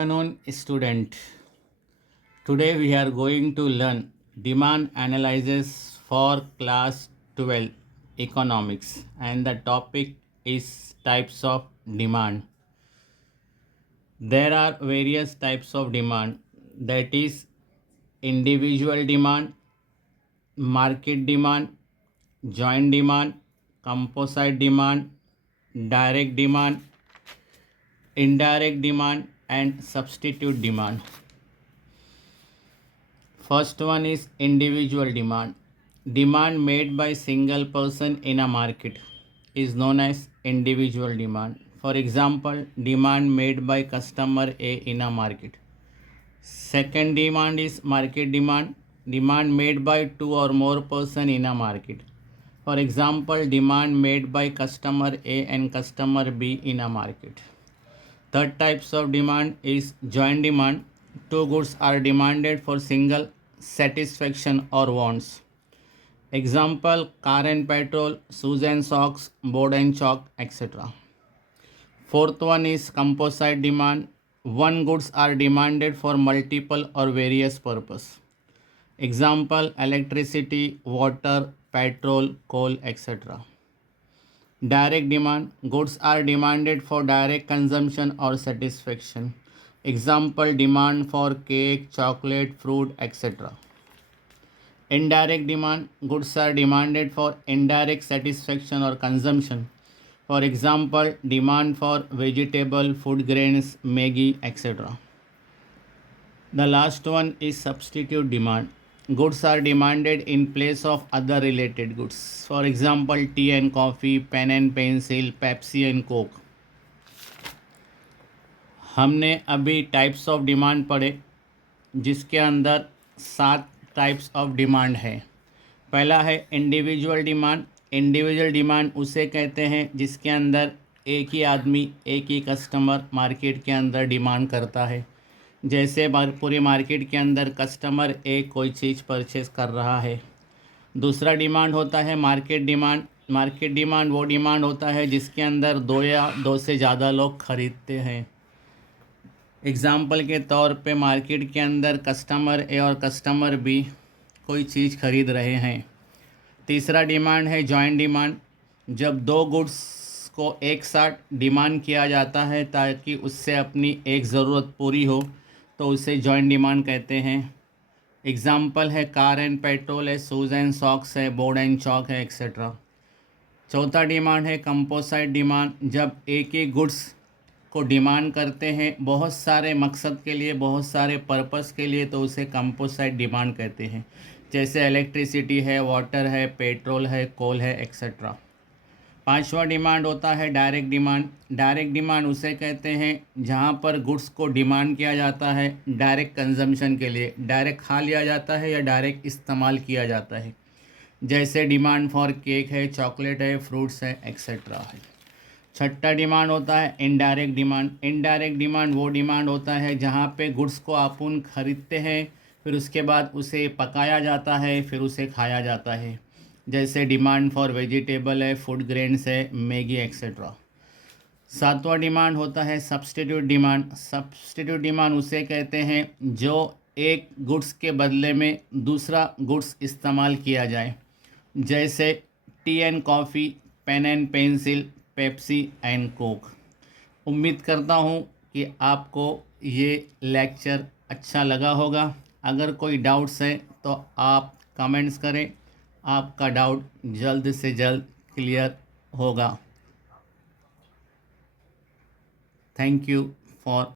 Afternoon, student. Today we are going to learn demand analysis for class 12 economics, and the topic is types of demand. There are various types of demand, that is individual demand, market demand, joint demand, composite demand, direct demand, indirect demand, and substitute demand. First one is individual demand. Demand made by single person in a market is known as individual demand. For example, demand made by customer A in a market. Second demand is market demand. Demand made by two or more person in a market. For example, demand made by customer A and customer B in a market. Third types of demand is joint demand. Two goods are demanded for single satisfaction or wants. Example, car and petrol, shoes and socks, board and chalk, etc. Fourth one is composite demand. One goods are demanded for multiple or various purpose. Example, electricity, water, petrol, coal, etc. Direct demand. Goods are demanded for direct consumption or satisfaction. Example, demand for cake, chocolate, fruit, etc. Indirect demand. Goods are demanded for indirect satisfaction or consumption. For example, demand for vegetable, food grains, Maggi, etc. The last one is substitute demand. Goods are demanded in place of other related goods. For example, tea and coffee, pen and pencil, Pepsi and Coke. हमने अभी types of demand पढ़े, जिसके अंदर 7 types of demand है। पहला है individual demand. Individual demand उसे कहते हैं जिसके अंदर एक ही आदमी, एक ही कस्टमर मार्केट के अंदर डिमांड करता है। जैसे पूरे मार्केट के अंदर कस्टमर एक कोई चीज़ परचेस कर रहा है। दूसरा डिमांड होता है मार्केट डिमांड। मार्केट डिमांड वो डिमांड होता है जिसके अंदर दो या दो से ज़्यादा लोग खरीदते हैं। एग्ज़ाम्पल के तौर पे मार्केट के अंदर कस्टमर ए और कस्टमर बी कोई चीज़ खरीद रहे हैं। तीसरा डिमांड है जॉइंट डिमांड। जब दो गुड्स को एक साथ डिमांड किया जाता है ताकि उससे अपनी एक ज़रूरत पूरी हो, तो उसे जॉइंट डिमांड कहते हैं। एग्ज़ाम्पल है कार एंड पेट्रोल है, शूज़ एंड सॉक्स है, बोर्ड एंड चॉक है, एक्सेट्रा। चौथा डिमांड है कंपोसाइट डिमांड। जब एक ही गुड्स को डिमांड करते हैं बहुत सारे मकसद के लिए, बहुत सारे पर्पस के लिए, तो उसे कंपोसाइट डिमांड कहते हैं। जैसे इलेक्ट्रिसिटी है, वाटर है, पेट्रोल है, कोल है, एक्सेट्रा। पांचवा डिमांड होता है डायरेक्ट डिमांड। डायरेक्ट डिमांड उसे कहते हैं जहां पर गुड्स को डिमांड किया जाता है डायरेक्ट कंजम्पशन के लिए, डायरेक्ट खा लिया जाता है या डायरेक्ट इस्तेमाल किया जाता है। जैसे डिमांड फॉर केक है, चॉकलेट है, फ्रूट्स है, एक्सेट्रा है। छठा डिमांड होता है इनडायरेक्ट डिमांड। इनडायरेक्ट डिमांड वो डिमांड होता है जहाँ पे गुड्स को अपन खरीदते हैं, फिर उसके बाद उसे पकाया जाता है, फिर उसे खाया जाता है। जैसे डिमांड फॉर वेजिटेबल है, फूड ग्रेन्स है, मैगी, एक्सेट्रा। सातवां डिमांड होता है सब्स्टिट्यूट डिमांड। सब्स्टिट्यूट डिमांड उसे कहते हैं जो एक गुड्स के बदले में दूसरा गुड्स इस्तेमाल किया जाए। जैसे tea and coffee, pen and pencil, Pepsi and Coke. उम्मीद करता हूँ कि आपको ये लेक्चर अच्छा लगा होगा। अगर कोई डाउट्स है तो आप कमेंट्स करें, आपका डाउट जल्द से जल्द क्लियर होगा। Thank you for